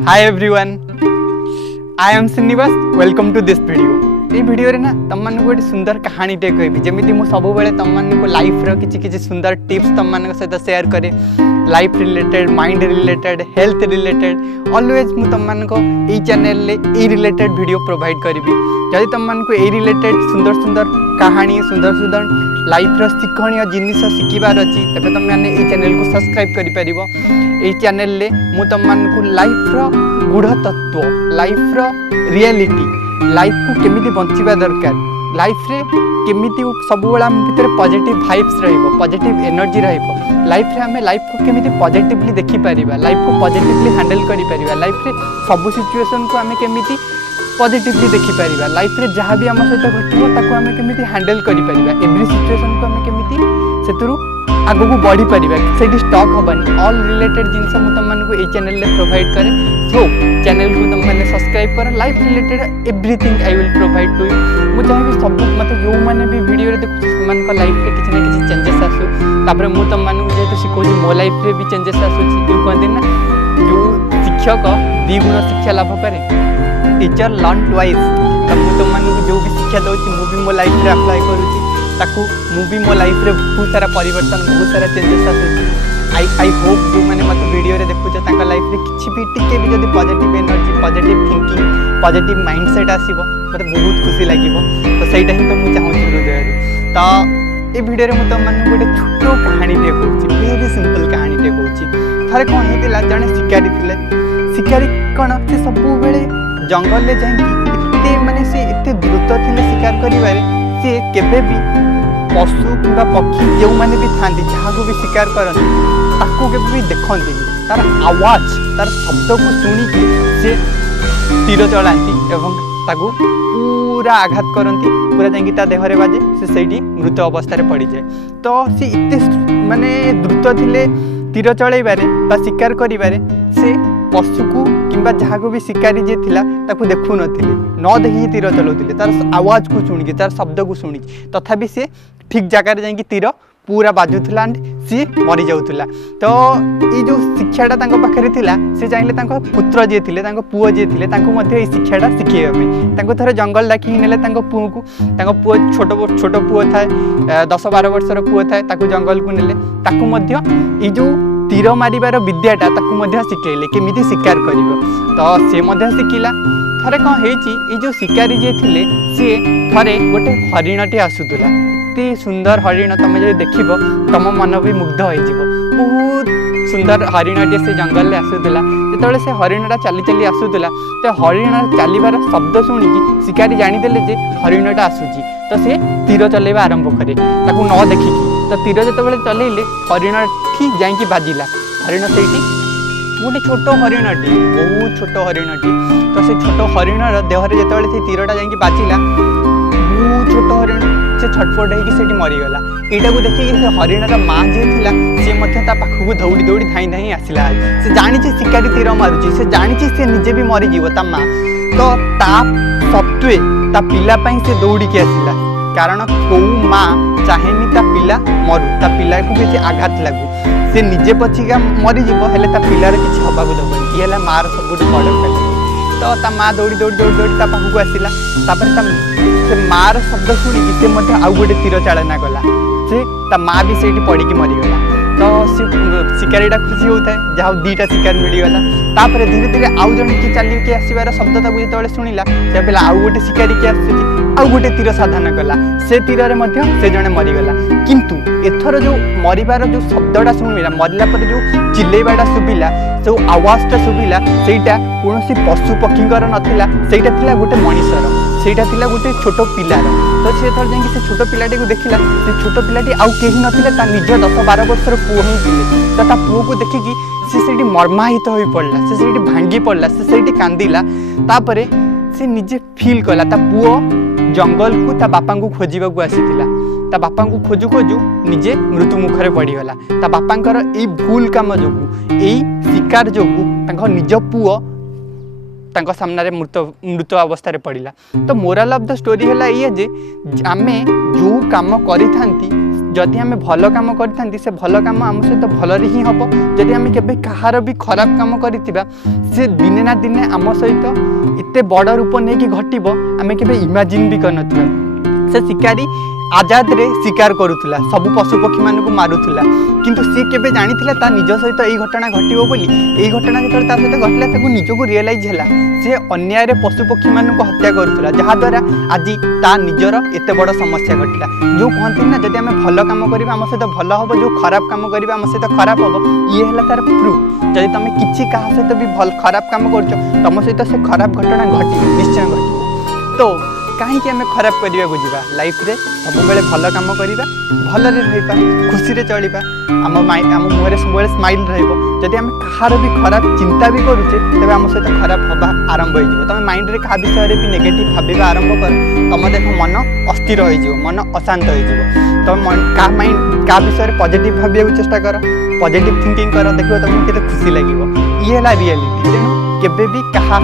Hi everyone, I am Srinivas. Welcome to this video. ये video रे ना तुम मानक गोटे सुंदर कहानी टे कहबी जमी मु सब बेले तुम मानक लाइफ रो किछि सुंदर टिप्स तुम मानक सहित शेयर करे। Life related, mind related, health related always मु तुम मानक ए चैनल ले ए रिलेटेड वीडियो प्रोवाइड करबी। जदि तुम मानक ए रिलेटेड सुंदर सुंदर कहानी, सुंदर सुंदर लाइफ रो शिक्षणीय जिनिस शिखिबार अछि तबे तुम माने ए चैनल को सब्सक्राइब करि परिबो। ए चैनल ले मु तुम मानक लाइफ रो गूढ़ तत्व, लाइफ रो रियलिटी, लाइफ को केमिति बंचिबा दरकार, लाइफ रे केमिति सब बेला हम भीतर पॉजिटिव वाइब्स रहइबो, पॉजिटिव एनर्जी रहइबो। लाइफ रे हमें लाइफ को केमिति पॉजिटिवली देखि परिबा, लाइफ को पॉजिटिवली हैंडल करि परिबा, लाइफ रे सब सिचुएशन को हमें केमिति पॉजिटिवली देखि परिबा, लाइफ रे जहाँ भी हम सहित घटिबो ताको हमें केमिति हैंडल करि परिबा, एवरी सिचुएशन को हमें केमिति सेतुरु आगो को बढ़ी परिबा, सेठी स्टॉक हबनी। ऑल रिलेटेड जिनस मु तुम मानक ए चैनल ले प्रोवाइड करे। सो चैनल को तुम माने सब्सक्राइब कर। Life related everything I will provide to you. मु चाहे सब मत जो माने भी वीडियो रे देखु मन को लाइफ रे किछि ना किछि चेंजेस आसु, तापर मु तुम मानक जेतु सिखौछि मो लाइफ रे भी चेंजेस आसुछि। जो कहते ना जो शिक्षक द्विगुण शिक्षा लाभ करे, टीचर लर्न ट्वाइस। तो मु तुम मानक जो भी शिक्षा दउछि मु भी मो लाइफ रे अप्लाई करूछि, ताकू मु भी मो लाइफ रे बहुत सारा परिवर्तन, बहुत सारा चेंजेस आसुछि। आई होप जो मैंने मत वीडियो रे देखुछ ताका लाइफ रे किछि भी टिके भी जदी positive energy, positive thinking, positive mindset आसीबो मते बहुत खुशी लागिबो। तो सेटा ही तो मु चाहूछि हृदय रे। तो ए वीडियो रे मु तुम मानक गोटे छोटो कहानी टे कहूछि, वेरी सिंपल कहानी टे कहूछि। थारे कोन हेतिला जने शिकारी थिले। शिकारी कोन से सब बेले जंगल ले जाई एते माने से एते द्रुत थिले शिकार करिवारे, से केबे भी पशु किंबा पक्षी जो मैंने भी था जहाँ को भी शिकार करते ताको केबे भी देखते, तार आवाज, तार शब्द को शुणिकी से तीर चलाती एवं ताको पूरा आघात करती, पूरा जाकि ता देहरे बाजे, से सही मृत अवस्था पड़ जाए। तो सी इतने माने द्रुत थिले तीर चलैबारे बा शिकार करिबारे, से पशु को किंबा जहाँ को भी शिकारी जे थिला ताकू देखु नथिले, न देखि तीर चलाउथिले, तार आवाज को शुणिकी, तार शब्द को शुणिकी तथापि से ठीक जगह रे जाकि तीर पूरा बाजुला एंड सी मरी जाउथुला। तो ये जो शिक्षाटा तांको पाखरे थिला, से चाहिले तांको पुत्र जे थिले, तांको पुओ जे थिले, तांको मध्ये ए शिक्षाटा शिखेबा पे तांको थरे जंगल डाकी नेले। तांको पुओ को, तांको पुओ छोट पुओ थाए, 10-12 वर्षर पुओ थाए, ताकू जंगल को नेले, ताकू मध्ये ए जो तीर मारिबार विद्याटा ताकू मध्ये शिखेले केमिति शिकार करिवो। तो से मध्ये शिखिला। थरे कौन हेची, ये जो शिकारी जे थिले सी थरे गोटे हरिणटे आसुतला, एते सुंदर हरिण तुम जो देखिबो तुम मन भी मुग्ध हो जिवो। बहुत सुंदर हरिणटे से जंगल में आसुतला। जेतबेले से हरिणटा चली चली आसुतला, तो हरिण चलिबार शब्द शुणिकी शिकारी जानिदेले जे हरिणटा आसुची। तो से तीर चलेबा आरंभ करे ताकू न देखिकी। तो तीर जेतबेले चलेइले हरिण ठीक जाइकी बाजिला। हरिण सेठी गोटे छोट हरिणटी, बहुत छोट हरिणटी। तो से छोट हरिणर देहरे जेतबेले से तीरटा जाइकी बाजिला, बहुत छोट हरिण से छटपट होगी से मरीगला। यहाँ को देखिए से हरिणर माँ जी थिला, सी मध्य ता पाखक दौड़ी दौड़ी धाई धाई आसला। से जानी शिकारी तीर मारुची, से जानी से निजे भी मरीज ता माँ। तो ता सत्वे ता पिला से दौड़ी के आसला, कारण कौ माँ चाहेनी ता पिला मरु, ता पिला को किसी आघात लागू। से निजे पछिका मरीज हेले ता पिलार किसी हवा दबनी। ये मार सब बड़ फैली। तो ता माँ दौड़ी दौड़ी दौड़ी दौड़ी ता पाखक आसला। से मार शब्द शुणिकी से आउ गोटे तीर चालना कला, से ता माँ भी से पड़ी मरीगला। तो शिकारीटा खुशी होता है जहाँ दीटा शिकार मिलगला। तापर धीरे धीरे आउ जन कि चलिके आसबार शब्द जो शुणिला, से पे आउ गोटे शिकारी की आउ गोटे तीर साधन कला, से तीर से जड़े मरीगला। किंतु एथर जो मरबार जो शब्दटा शुणिला, मरला पर जो चिल्लेबाटा शुभिला, जो आवाजटा शुभिला, सेटा कौन पशु पक्षीकर नाला, सेटा थिला गोटे मनीषर, सेटा थिला गोटे छोट पिलार। तो सी थर जाकि से छोट पिलाटी को देखिला, से छोट पिलाटी आउ केही नथिले, ता निज 10-12 वर्षर पुओ ही थिले। तो ता पुओ को देखिकी से मर्माहित हो पड़ला, से भांगी पड़ला, से कांदिला। तापरे से निजे फील कला ता पुओ जंगल को ता बापा को खोजा को आसीथिला। ता बापा को खोजु खोजु निजे मृत्यु मुखरे पड़ीगला। ता बापांकर एई भूल काम जोगु, एई शिकार जोगु तांको निज पुओ तांको सामने मृत अवस्था पड़ा। तो मोराल ऑफ द स्टोरी है ये जे आमे जो काम करी थांती जदि आम भल कम कर से भल कम आम सहित भल ही हम जदि आम के कहार भी खराब कम कर से दिने ना दिने आम सहित एत बड़ रूप नहीं कि घटब आम के इमाजिन भी कर से शिकारी आजाद रे शिकार करुला सब पशुपक्षी मान को मारुला किंतु सी केबे जानी ता निज सहित यही घटना घटो बोली यही घटना जो सहित घटला निजक रियलाइज है से अन्याय पशुपक्षी मान को हत्या करुला जहाद्वारा आज ता निजर एत बड़ समस्या घटला जो कहते ना जब आम भल कम करवा आम सहित भल हम जो खराब कम करवा आम सहित खराब हम ये है तार प्रूफ जदि तुम किसी क्या सहित भी भल खराब कम कर तुम सहित से खराब घटना घट निश्चय घट तो कहीं आम खराब करने को जीवा लाइफ रे सब बेले भल कम करवा भल रहा खुशी रे चलवा आम मुहर सब स्माइल रही आम कहार भी खराब चिंता भी करुचे तेज आम सहित खराब हवा आरंभ हो तुम माइंड रे क्या विषय भी नेगेटिव भाव आरंभ कर तुम देख मन अस्थिर हो मन अशांत हो तुम माइंड क्या विषय पॉजिटिव भाव चेष्टा कर पॉजिटिव थिंकिंग कर देखो तुमको केते खुशी लगे ये है रियलिटी तेणु केबे भी कहार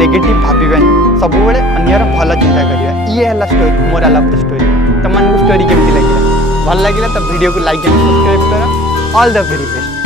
नेगेटिव भावानी सब बेले अन्यर भल चिंता करिया ये है story moral of the story तुम स्टोरी केमती लगे भल लगे तो वीडियो को लाइक एंड सब्सक्राइब कर ऑल द वेरी बेस्ट।